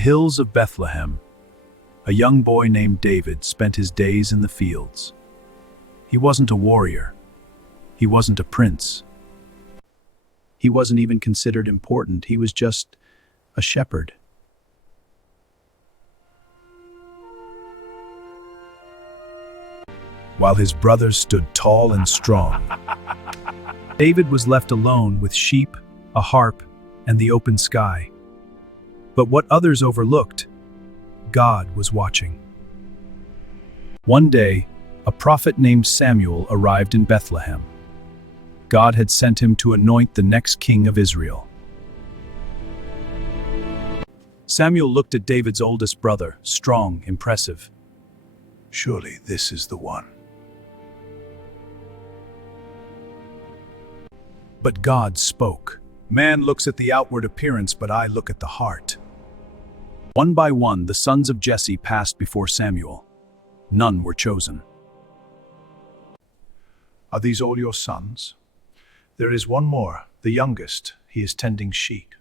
hills of Bethlehem, a young boy named David spent his days in the fields. He wasn't a warrior. He wasn't a prince. He wasn't even considered important. He was just a shepherd. While his brothers stood tall and strong, David was left alone with sheep, a harp, and the open sky. But what others overlooked, God was watching. One day, a prophet named Samuel arrived in Bethlehem. God had sent him to anoint the next king of Israel. Samuel looked at David's oldest brother, strong, impressive. Surely this is the one. But God spoke. Man looks at the outward appearance, but I look at the heart. One by one, the sons of Jesse passed before Samuel. None were chosen. Are these all your sons? There is one more, the youngest. He is tending sheep.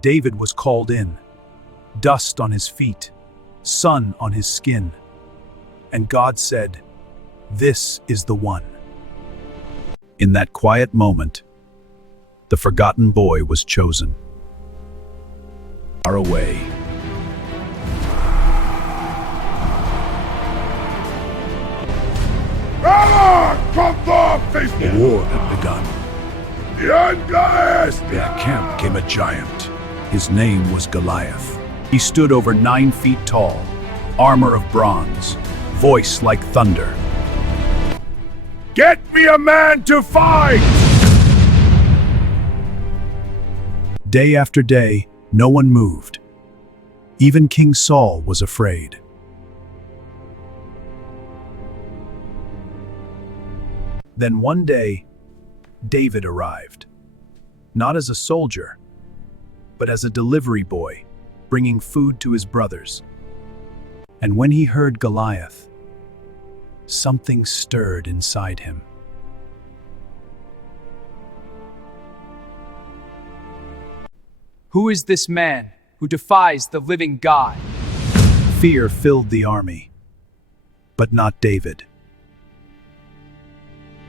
David was called in, dust on his feet, sun on his skin. And God said, "This is the one." In that quiet moment, the forgotten boy was chosen. Far away, the war had begun. Their camp came a giant. His name was Goliath. He stood over 9 feet tall, armor of bronze, voice like thunder. Get me a man to fight! Day after day, no one moved. Even King Saul was afraid. Then one day, David arrived. Not as a soldier, but as a delivery boy, bringing food to his brothers. And when he heard Goliath, something stirred inside him. Who is this man who defies the living God? Fear filled the army, but not David.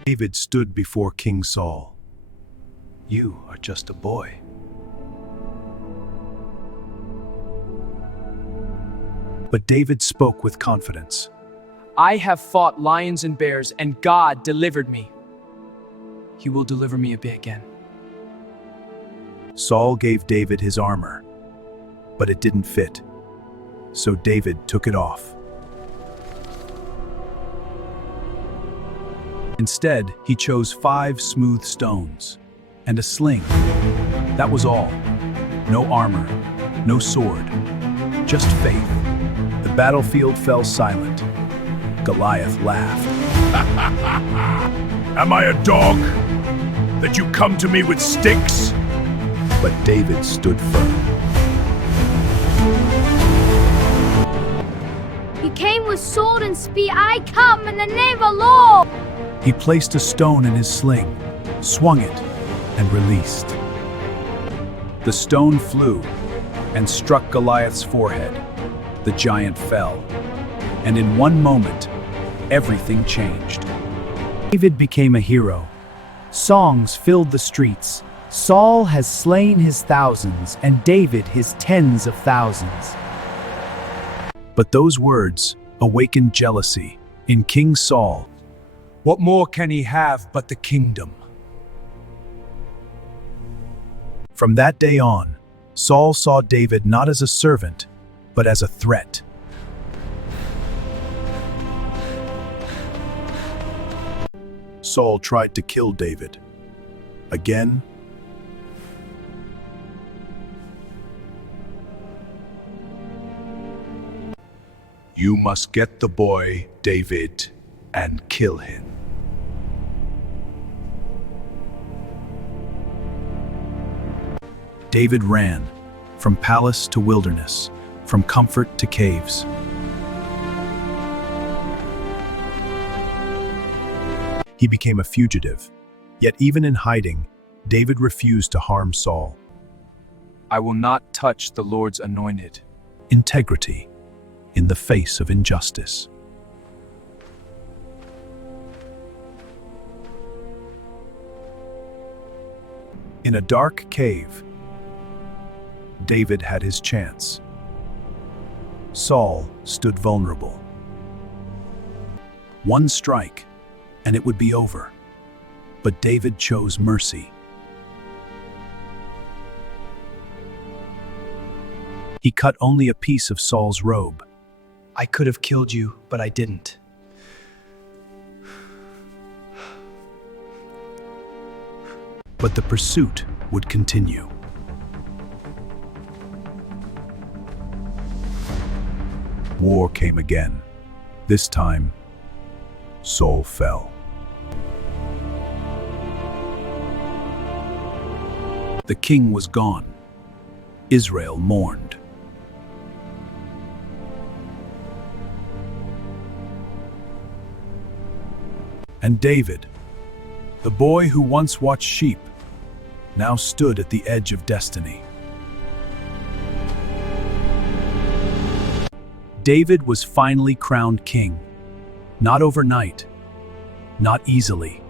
David stood before King Saul. "You are just a boy." But David spoke with confidence. I have fought lions and bears, and God delivered me. He will deliver me again. Saul gave David his armor, but it didn't fit. So David took it off. Instead, he chose 5 smooth stones and a sling. That was all. No armor, no sword, just faith. The battlefield fell silent. Goliath laughed. Am I a dog that you come to me with sticks? But David stood firm. He came with sword and spear. I come in the name of the Lord. He placed a stone in his sling, swung it, and released. The stone flew and struck Goliath's forehead. The giant fell, and in one moment, everything changed. David became a hero. Songs filled the streets. Saul has slain his thousands, and David his tens of thousands. But those words awakened jealousy in King Saul. What more can he have but the kingdom? From that day on, Saul saw David not as a servant, but as a threat. Saul tried to kill David. Again. You must get the boy, David, and kill him. David ran, from palace to wilderness, from comfort to caves. He became a fugitive, yet even in hiding, David refused to harm Saul. I will not touch the Lord's anointed. Integrity in the face of injustice. In a dark cave, David had his chance. Saul stood vulnerable. One strike, and it would be over. But David chose mercy. He cut only a piece of Saul's robe. I could have killed you, but I didn't. But the pursuit would continue. War came again. This time, Saul fell. The king was gone. Israel mourned. And David, the boy who once watched sheep, now stood at the edge of destiny. David was finally crowned king, not overnight, not easily,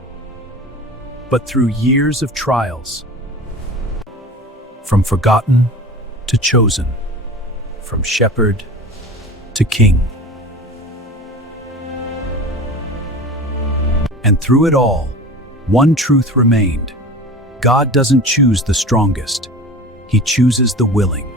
but through years of trials. From forgotten to chosen, from shepherd to king. And through it all, one truth remained. God doesn't choose the strongest, He chooses the willing.